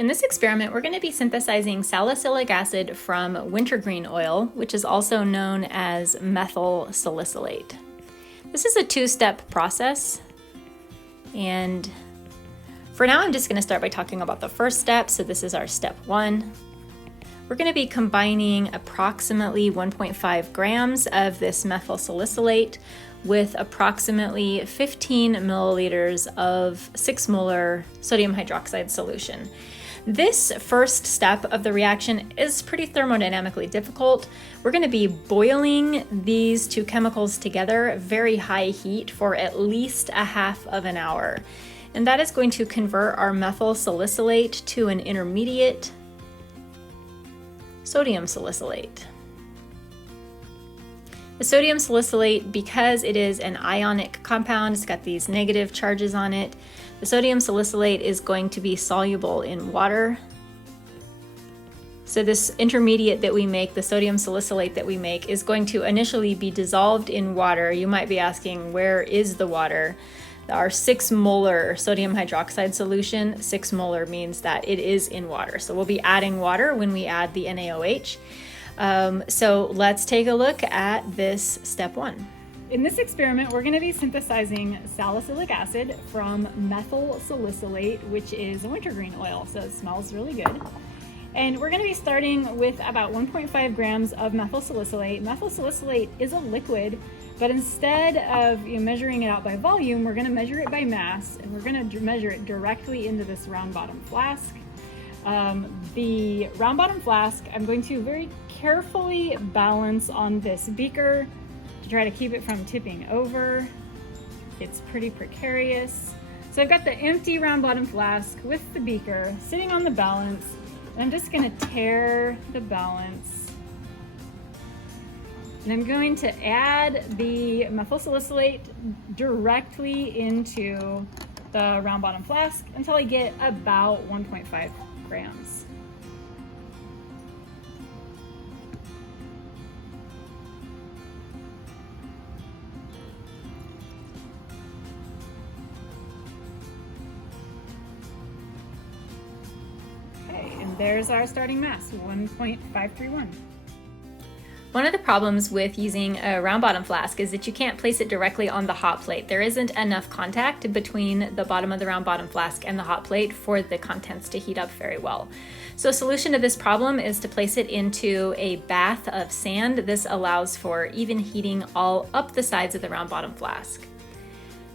In this experiment, we're going to be synthesizing salicylic acid from wintergreen oil, which is also known as methyl salicylate. This is a two-step process, and for now I'm just going to start by talking about the first step. So this is our step 1. We're going to be combining approximately 1.5 grams of this methyl salicylate with approximately 15 milliliters of 6 molar sodium hydroxide solution. This first step of the reaction is pretty thermodynamically difficult. We're going to be boiling these two chemicals together at very high heat for at least a half of an hour. And that is going to convert our methyl salicylate to an intermediate sodium salicylate. The sodium salicylate, because it is an ionic compound, it's got these negative charges on it. The sodium salicylate is going to be soluble in water. So this intermediate that we make, the sodium salicylate that we make, is going to initially be dissolved in water. You might be asking, where is the water? Our 6 molar sodium hydroxide solution, 6 molar means that it is in water. So we'll be adding water when we add the NaOH. So let's take a look at this step 1. In this experiment, we're going to be synthesizing salicylic acid from methyl salicylate, which is a wintergreen oil, so it smells really good. And we're going to be starting with about 1.5 grams of methyl salicylate. Methyl salicylate is a liquid, but instead of measuring it out by volume, we're going to measure it by mass, and we're going to measure it directly into this round bottom flask. The round bottom flask, I'm going to very carefully balance on this beaker to try to keep it from tipping over. It's pretty precarious. So I've got the empty round bottom flask with the beaker sitting on the balance, and I'm just going to tare the balance. And I'm going to add the methyl salicylate directly into the round bottom flask until I get about 1.5 grams. Okay, and there's our starting mass, 1.531. One of the problems with using a round bottom flask is that you can't place it directly on the hot plate. There isn't enough contact between the bottom of the round bottom flask and the hot plate for the contents to heat up very well. So a solution to this problem is to place it into a bath of sand. This allows for even heating all up the sides of the round bottom flask.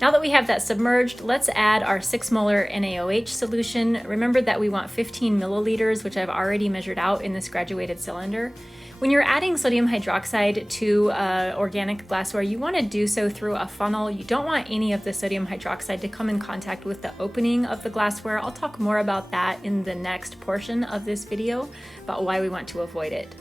Now that we have that submerged, let's add our 6 molar NaOH solution. Remember that we want 15 milliliters, which I've already measured out in this graduated cylinder. When you're adding sodium hydroxide to organic glassware, you want to do so through a funnel. You don't want any of the sodium hydroxide to come in contact with the opening of the glassware. I'll talk more about that in the next portion of this video, about why we want to avoid it.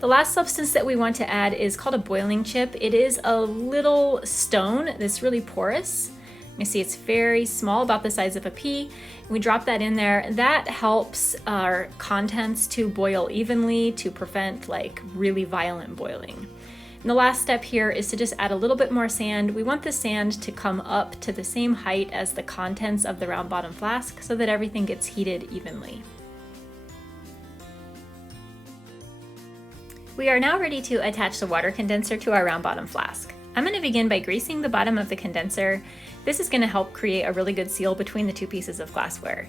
The last substance that we want to add is called a boiling chip. It is a little stone that's really porous. You see it's very small, about the size of a pea. We drop that in there. That helps our contents to boil evenly to prevent like really violent boiling. And the last step here is to just add a little bit more sand. We want the sand to come up to the same height as the contents of the round bottom flask so that everything gets heated evenly. We are now ready to attach the water condenser to our round bottom flask. I'm going to begin by greasing the bottom of the condenser. This is going to help create a really good seal between the two pieces of glassware.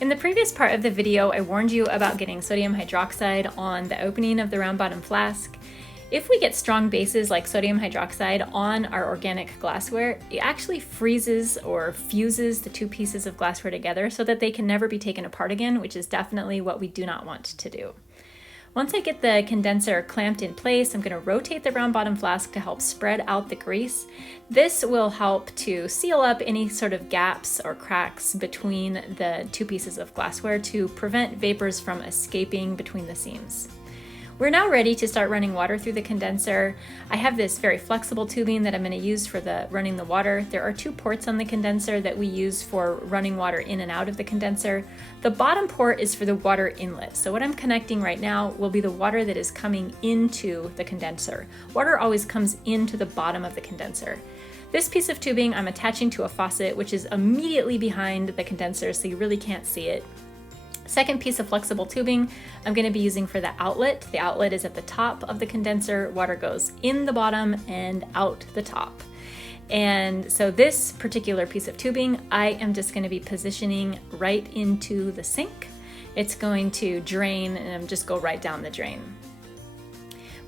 In the previous part of the video, I warned you about getting sodium hydroxide on the opening of the round bottom flask. If we get strong bases like sodium hydroxide on our organic glassware, it actually freezes or fuses the two pieces of glassware together so that they can never be taken apart again, which is definitely what we do not want to do. Once I get the condenser clamped in place, I'm going to rotate the round bottom flask to help spread out the grease. This will help to seal up any sort of gaps or cracks between the two pieces of glassware to prevent vapors from escaping between the seams. We're now ready to start running water through the condenser. I have this very flexible tubing that I'm going to use for running the water. There are 2 ports on the condenser that we use for running water in and out of the condenser. The bottom port is for the water inlet. So what I'm connecting right now will be the water that is coming into the condenser. Water always comes into the bottom of the condenser. This piece of tubing I'm attaching to a faucet, which is immediately behind the condenser, so you really can't see it. Second piece of flexible tubing I'm going to be using for the outlet. The outlet is at the top of the condenser. Water goes in the bottom and out the top. And so this particular piece of tubing, I am just going to be positioning right into the sink. It's going to drain and just go right down the drain.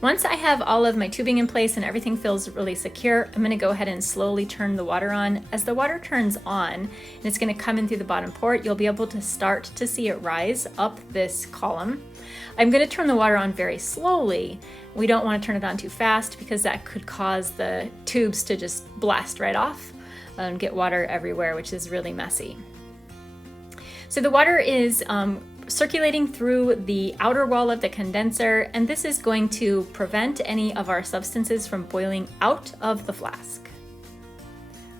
Once I have all of my tubing in place and everything feels really secure, I'm going to go ahead and slowly turn the water on. As the water turns on and it's going to come in through the bottom port, you'll be able to start to see it rise up this column. I'm going to turn the water on very slowly. We don't want to turn it on too fast because that could cause the tubes to just blast right off and get water everywhere, which is really messy. So the water is circulating through the outer wall of the condenser, and this is going to prevent any of our substances from boiling out of the flask.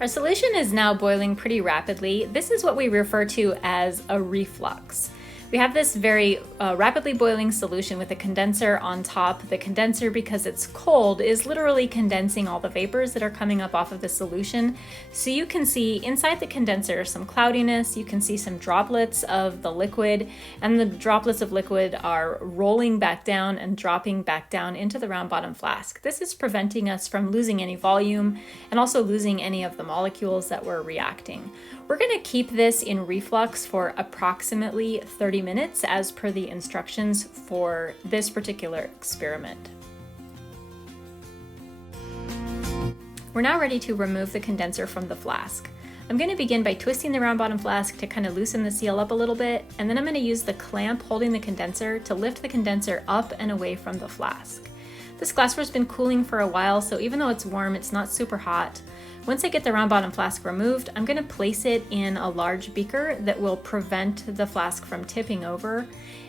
Our solution is now boiling pretty rapidly. This is what we refer to as a reflux. We have this very rapidly boiling solution with a condenser on top. The condenser, because it's cold, is literally condensing all the vapors that are coming up off of the solution. So you can see inside the condenser some cloudiness, you can see some droplets of the liquid, and the droplets of liquid are rolling back down and dropping back down into the round bottom flask. This is preventing us from losing any volume and also losing any of the molecules that we're reacting. We're going to keep this in reflux for approximately 30 minutes as per the instructions for this particular experiment. We're now ready to remove the condenser from the flask. I'm going to begin by twisting the round bottom flask to kind of loosen the seal up a little bit, and then I'm going to use the clamp holding the condenser to lift the condenser up and away from the flask. This glassware's been cooling for a while, so even though it's warm, it's not super hot. Once I get the round bottom flask removed, I'm going to place it in a large beaker that will prevent the flask from tipping over,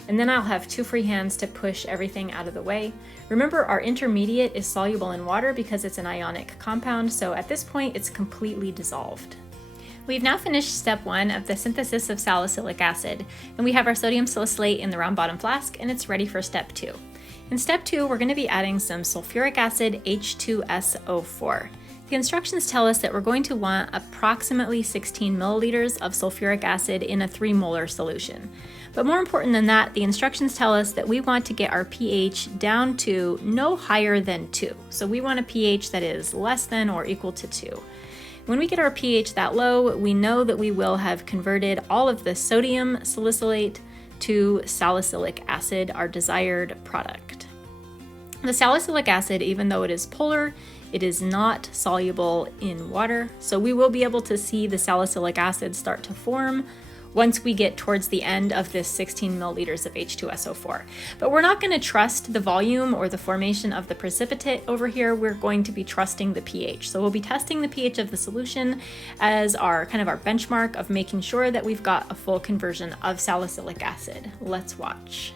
and then I'll have two free hands to push everything out of the way. Remember, our intermediate is soluble in water because it's an ionic compound, so at this point it's completely dissolved. We've now finished step 1 of the synthesis of salicylic acid, and we have our sodium salicylate in the round bottom flask, and it's ready for step 2. In step 2, we're going to be adding some sulfuric acid, H2SO4. The instructions tell us that we're going to want approximately 16 milliliters of sulfuric acid in a 3 molar solution. But more important than that, the instructions tell us that we want to get our pH down to no higher than 2. So we want a pH that is less than or equal to 2. When we get our pH that low, we know that we will have converted all of the sodium salicylate to salicylic acid, our desired product. The salicylic acid, even though it is polar, it is not soluble in water, so we will be able to see the salicylic acid start to form once we get towards the end of this 16 milliliters of H2SO4. But we're not going to trust the volume or the formation of the precipitate over here. We're going to be trusting the pH. So we'll be testing the pH of the solution as our kind of our benchmark of making sure that we've got a full conversion of salicylic acid. Let's watch.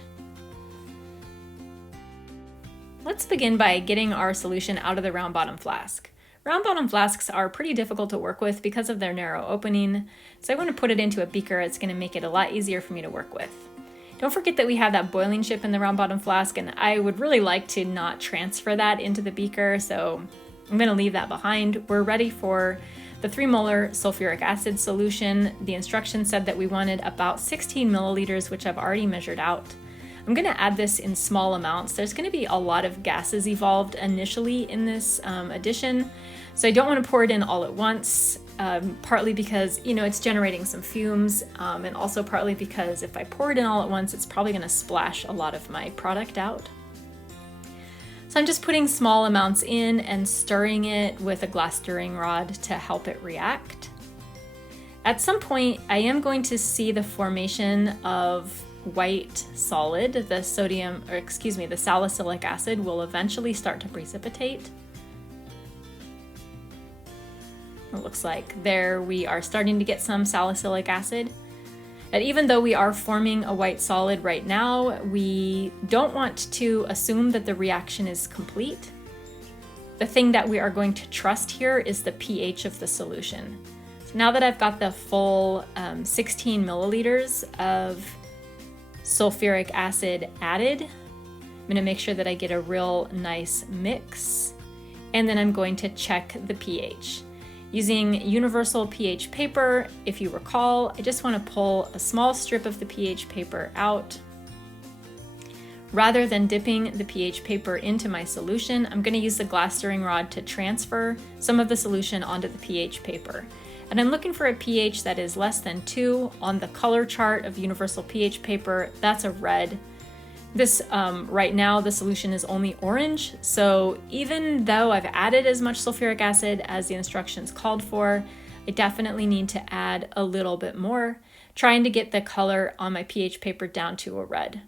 Let's begin by getting our solution out of the round bottom flask. Round bottom flasks are pretty difficult to work with because of their narrow opening, so I want to put it into a beaker. It's going to make it a lot easier for me to work with. Don't forget that we have that boiling ship in the round bottom flask, and I would really like to not transfer that into the beaker, so I'm going to leave that behind. We're ready for the 3 molar sulfuric acid solution. The instructions said that we wanted about 16 milliliters, which I've already measured out. I'm going to add this in small amounts. There's going to be a lot of gases evolved initially in this addition, so I don't want to pour it in all at once, partly because, it's generating some fumes, and also partly because if I pour it in all at once, it's probably going to splash a lot of my product out. So I'm just putting small amounts in and stirring it with a glass stirring rod to help it react. At some point, I am going to see the formation of white solid. The salicylic acid will eventually start to precipitate. It looks like there we are starting to get some salicylic acid. And even though we are forming a white solid right now, we don't want to assume that the reaction is complete. The thing that we are going to trust here is the pH of the solution. So now that I've got the full 16 milliliters of sulfuric acid added, I'm going to make sure that I get a real nice mix, and then I'm going to check the pH. Using universal pH paper, if you recall, I just want to pull a small strip of the pH paper out. Rather than dipping the pH paper into my solution, I'm going to use the glass stirring rod to transfer some of the solution onto the pH paper. And I'm looking for a pH that is less than 2. On the color chart of universal pH paper, that's a red. This, right now, the solution is only orange, so even though I've added as much sulfuric acid as the instructions called for, I definitely need to add a little bit more, trying to get the color on my pH paper down to a red.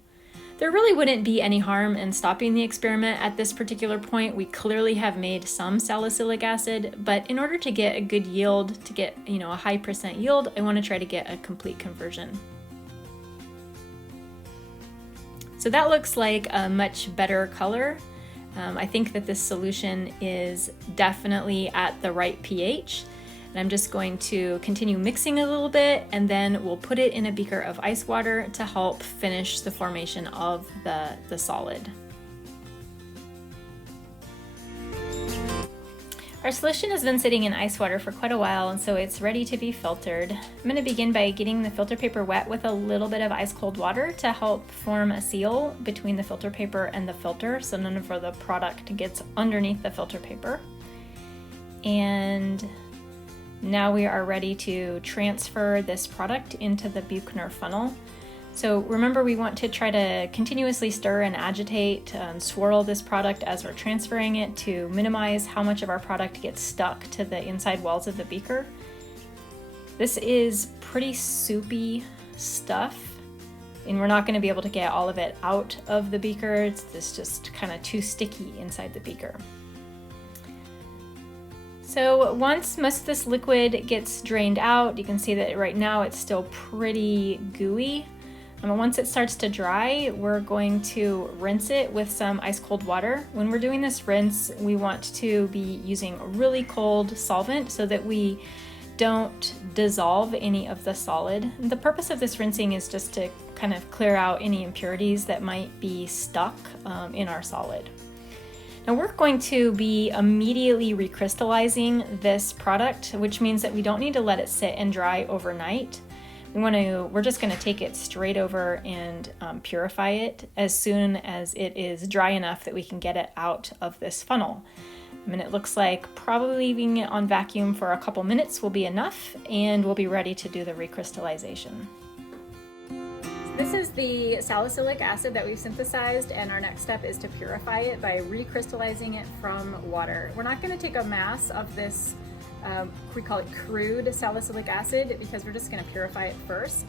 There really wouldn't be any harm in stopping the experiment at this particular point. We clearly have made some salicylic acid, but in order to get a good yield, to get a high % yield, I want to try to get a complete conversion. So that looks like a much better color. I think that this solution is definitely at the right pH. And I'm just going to continue mixing a little bit, and then we'll put it in a beaker of ice water to help finish the formation of the solid. Our solution has been sitting in ice water for quite a while, and so it's ready to be filtered. I'm going to begin by getting the filter paper wet with a little bit of ice cold water to help form a seal between the filter paper and the filter so none of the product gets underneath the filter paper. And now we are ready to transfer this product into the Buchner funnel. So remember, we want to try to continuously stir and agitate and swirl this product as we're transferring it to minimize how much of our product gets stuck to the inside walls of the beaker. This is pretty soupy stuff, and we're not going to be able to get all of it out of the beaker. It's just kind of too sticky inside the beaker. So once most of this liquid gets drained out, you can see that right now it's still pretty gooey. And once it starts to dry, we're going to rinse it with some ice cold water. When we're doing this rinse, we want to be using a really cold solvent so that we don't dissolve any of the solid. And the purpose of this rinsing is just to kind of clear out any impurities that might be stuck in our solid. Now we're going to be immediately recrystallizing this product, which means that we don't need to let it sit and dry overnight. We're just going to take it straight over and purify it as soon as it is dry enough that we can get it out of this funnel. It looks like probably leaving it on vacuum for a couple minutes will be enough, and we'll be ready to do the recrystallization. This is the salicylic acid that we've synthesized, and our next step is to purify it by recrystallizing it from water. We're not going to take a mass of this we call it crude salicylic acid because we're just going to purify it first,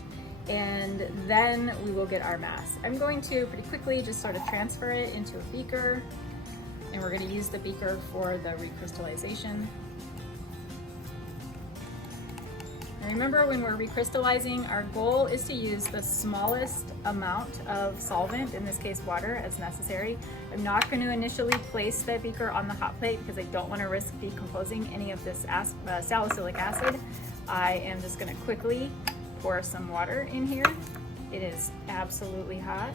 and then we will get our mass. I'm going to pretty quickly just sort of transfer it into a beaker, and we're going to use the beaker for the recrystallization. And remember, when we're recrystallizing, our goal is to use the smallest amount of solvent, in this case water, as necessary. I'm not going to initially place the beaker on the hot plate because I don't want to risk decomposing any of this salicylic acid. I am just going to quickly pour some water in here. It is absolutely hot.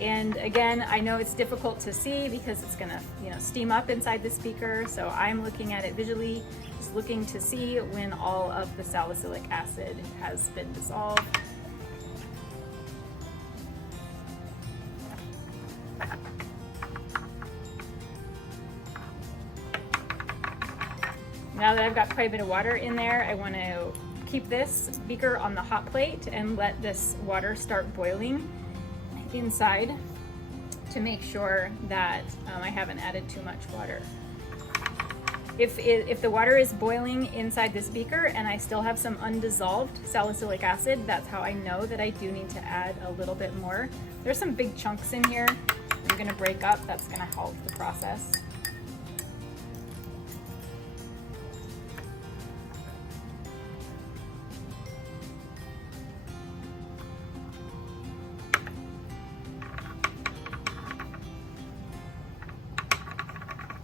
And again, I know it's difficult to see because it's going to steam up inside this beaker, so I'm looking at it visually, just looking to see when all of the salicylic acid has been dissolved. Now that I've got quite a bit of water in there, I want to keep this beaker on the hot plate and let this water start boiling inside to make sure that I haven't added too much water. If the water is boiling inside this beaker and I still have some undissolved salicylic acid, that's how I know that I do need to add a little bit more. There's some big chunks in here I'm going to break up. That's going to help the process.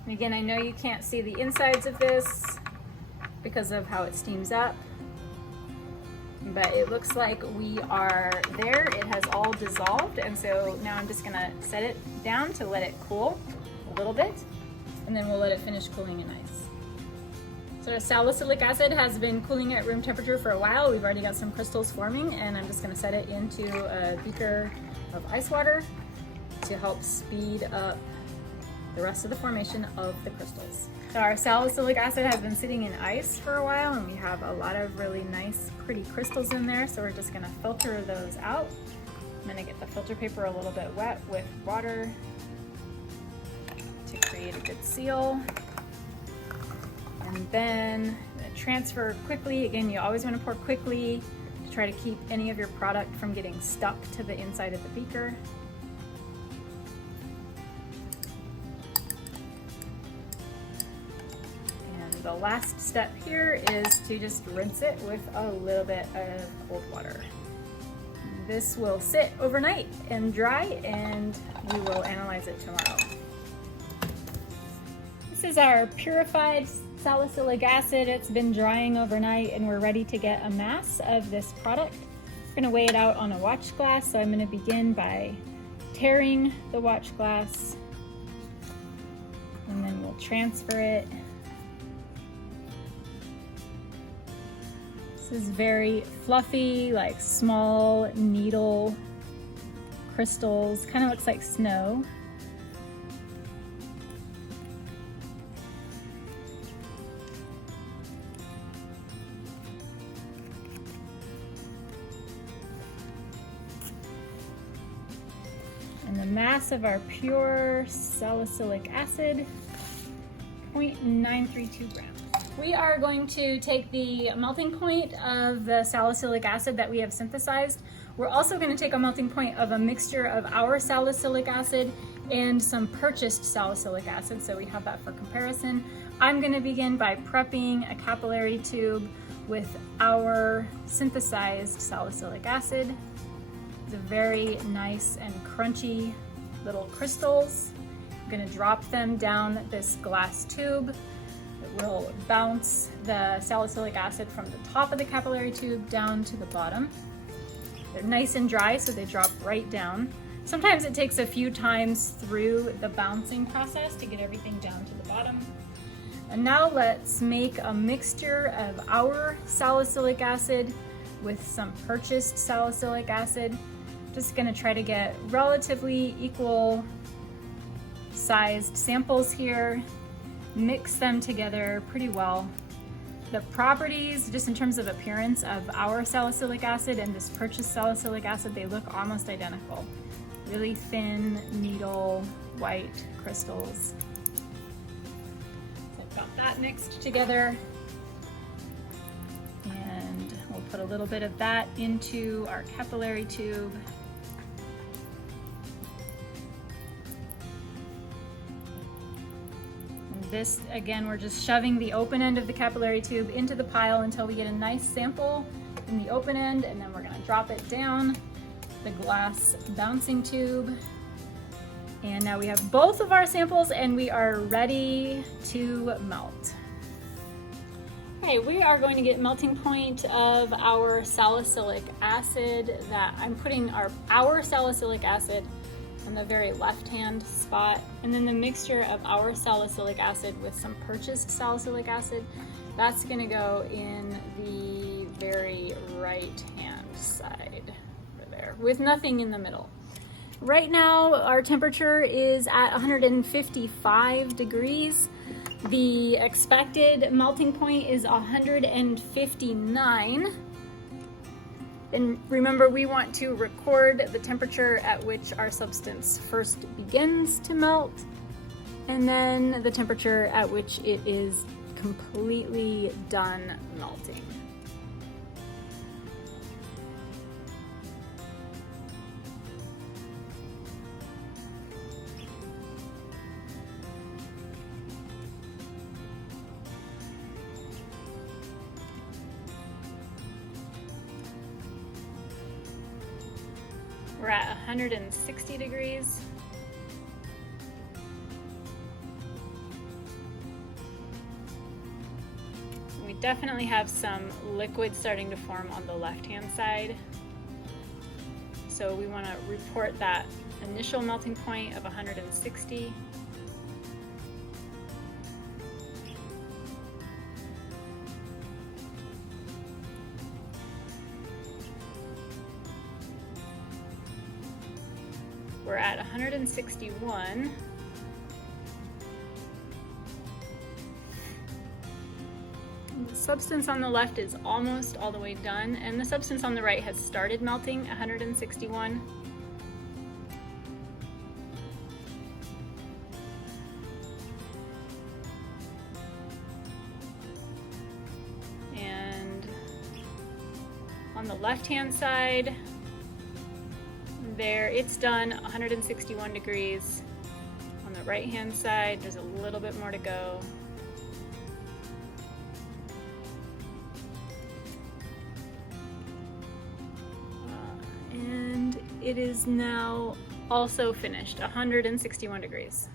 And again, I know you can't see the insides of this because of how it steams up, but it looks like we are there. It has all dissolved, and so now I'm just gonna set it down to let it cool a little bit, and then we'll let it finish cooling in ice. So the salicylic acid has been cooling at room temperature for a while. We've already got some crystals forming, and I'm just going to set it into a beaker of ice water to help speed up the rest of the formation of the crystals. So our salicylic acid has been sitting in ice for a while, and we have a lot of really nice, pretty crystals in there, so we're just going to filter those out. I'm going to get the filter paper a little bit wet with water to create a good seal. And then transfer quickly. Again, you always want to pour quickly to try to keep any of your product from getting stuck to the inside of the beaker. And the last step here is to just rinse it with a little bit of cold water. This will sit overnight and dry, and we will analyze it tomorrow. This is our purified salicylic acid. It's been drying overnight, and we're ready to get a mass of this product. We're going to weigh it out on a watch glass, so I'm going to begin by tearing the watch glass, and then we'll transfer it. This is very fluffy, like small needle crystals. Kind of looks like snow. And the mass of our pure salicylic acid, 0.932 grams. We are going to take the melting point of the salicylic acid that we have synthesized. We're also going to take a melting point of a mixture of our salicylic acid and some purchased salicylic acid, so we have that for comparison. I'm going to begin by prepping a capillary tube with our synthesized salicylic acid. The very nice and crunchy little crystals. I'm going to drop them down this glass tube. It will bounce the salicylic acid from the top of the capillary tube down to the bottom. They're nice and dry, so they drop right down. Sometimes it takes a few times through the bouncing process to get everything down to the bottom. And now let's make a mixture of our salicylic acid with some purchased salicylic acid. Just gonna try to get relatively equal sized samples here, mix them together pretty well. The properties, just in terms of appearance, of our salicylic acid and this purchased salicylic acid, they look almost identical. Really thin, needle, white crystals. So I've got that mixed together. And we'll put a little bit of that into our capillary tube. This, again, we're just shoving the open end of the capillary tube into the pile until we get a nice sample in the open end, and then we're going to drop it down the glass bouncing tube. And now we have both of our samples, and we are ready to melt. Okay, we are going to get melting point of our salicylic acid. That I'm putting our salicylic acid on the very left-hand spot, and then the mixture of our salicylic acid with some purchased salicylic acid, that's going to go in the very right-hand side over there, with nothing in the middle. Right now, our temperature is at 155 degrees. The expected melting point is 159. And remember, we want to record the temperature at which our substance first begins to melt, and then the temperature at which it is completely done melting. We're at 160 degrees. We definitely have some liquid starting to form on the left-hand side. So we want to report that initial melting point of 160. We're at 161. The substance on the left is almost all the way done, and the substance on the right has started melting, 161. And on the left-hand side, there, it's done, 161 degrees. On the right-hand side, there's a little bit more to go. And it is now also finished, 161 degrees.